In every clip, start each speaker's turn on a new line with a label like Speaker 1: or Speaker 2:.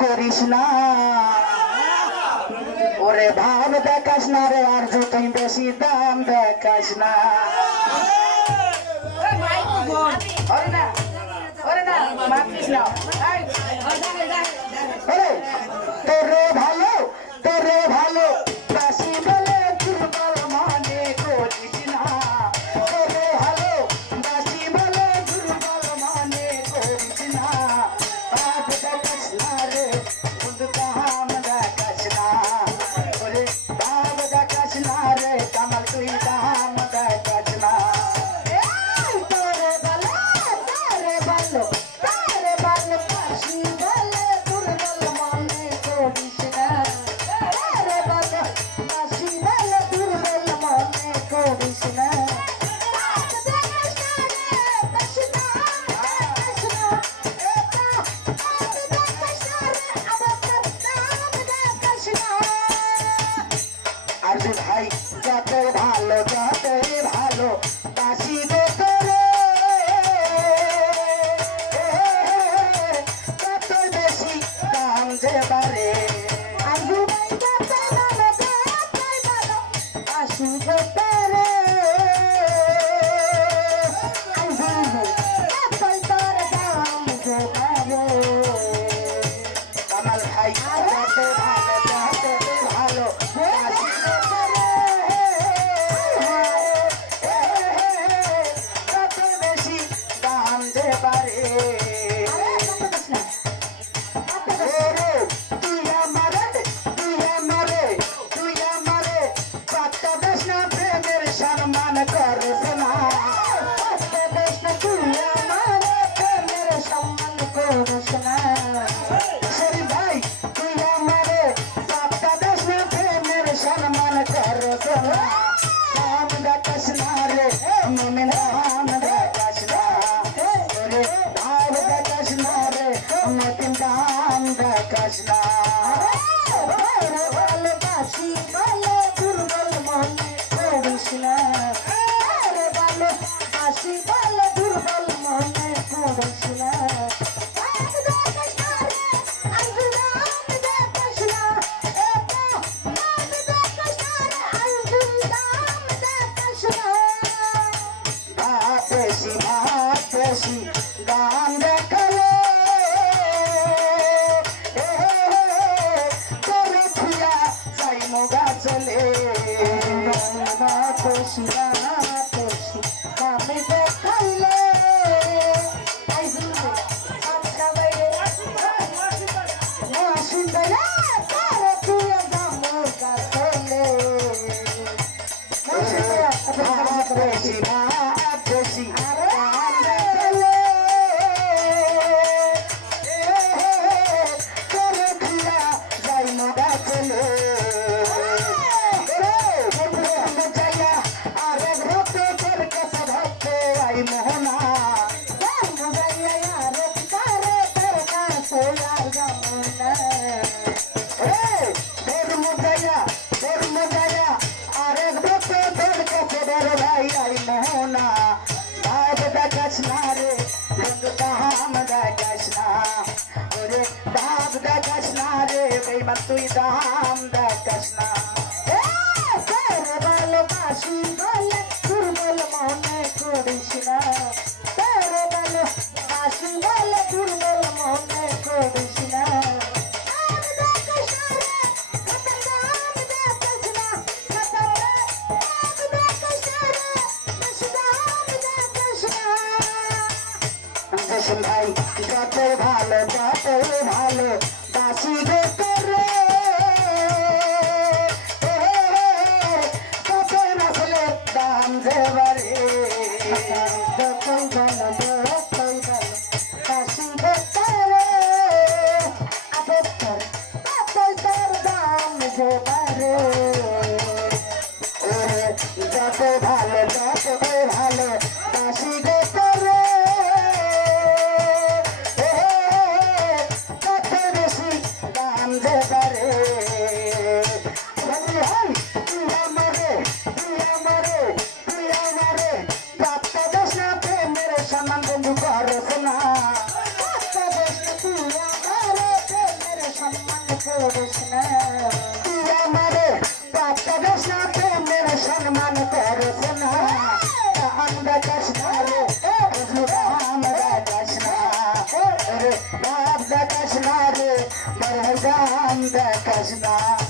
Speaker 1: করিস না। ওরে ভাব দেখাস না রে, আর যে তুই বেশি দাম দেখাস না। ওরে না ওরে না মাফিস না। ভাই যত ভালো যতই ভালো বাসি দোকান I'm gonna make in দেশি ভাত দেশি গান দেখাল। চলে না খুশি sweet, I'm যাতে ভালো যাতে ভালো কাশি গে করে। কত বেশি দাম দে পারে Oh, imaginar.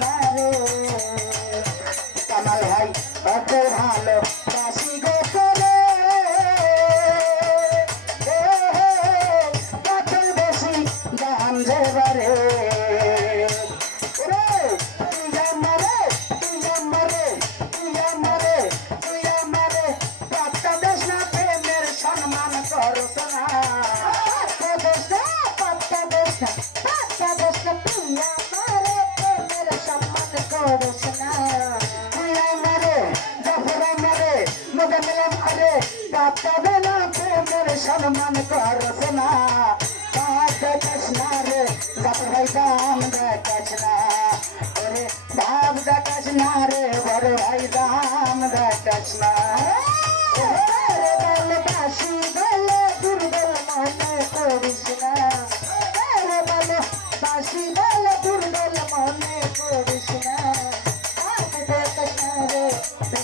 Speaker 1: না রে। কামাল ভাই ভালো সম্মান
Speaker 2: করস না
Speaker 1: রে জাতর ভাই দাম দেখাস না ওরে বাপ দেখাস না রে বড় ভাই দাম দেখাস না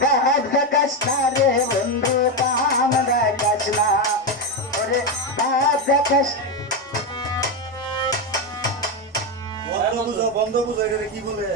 Speaker 2: কাজ কষ্ট রে
Speaker 1: বন্ধু পাম গাছ না। ওরে কাজ কষ্ট
Speaker 3: বন্ধ বুঝো বন্ধ বুঝো কি বলে?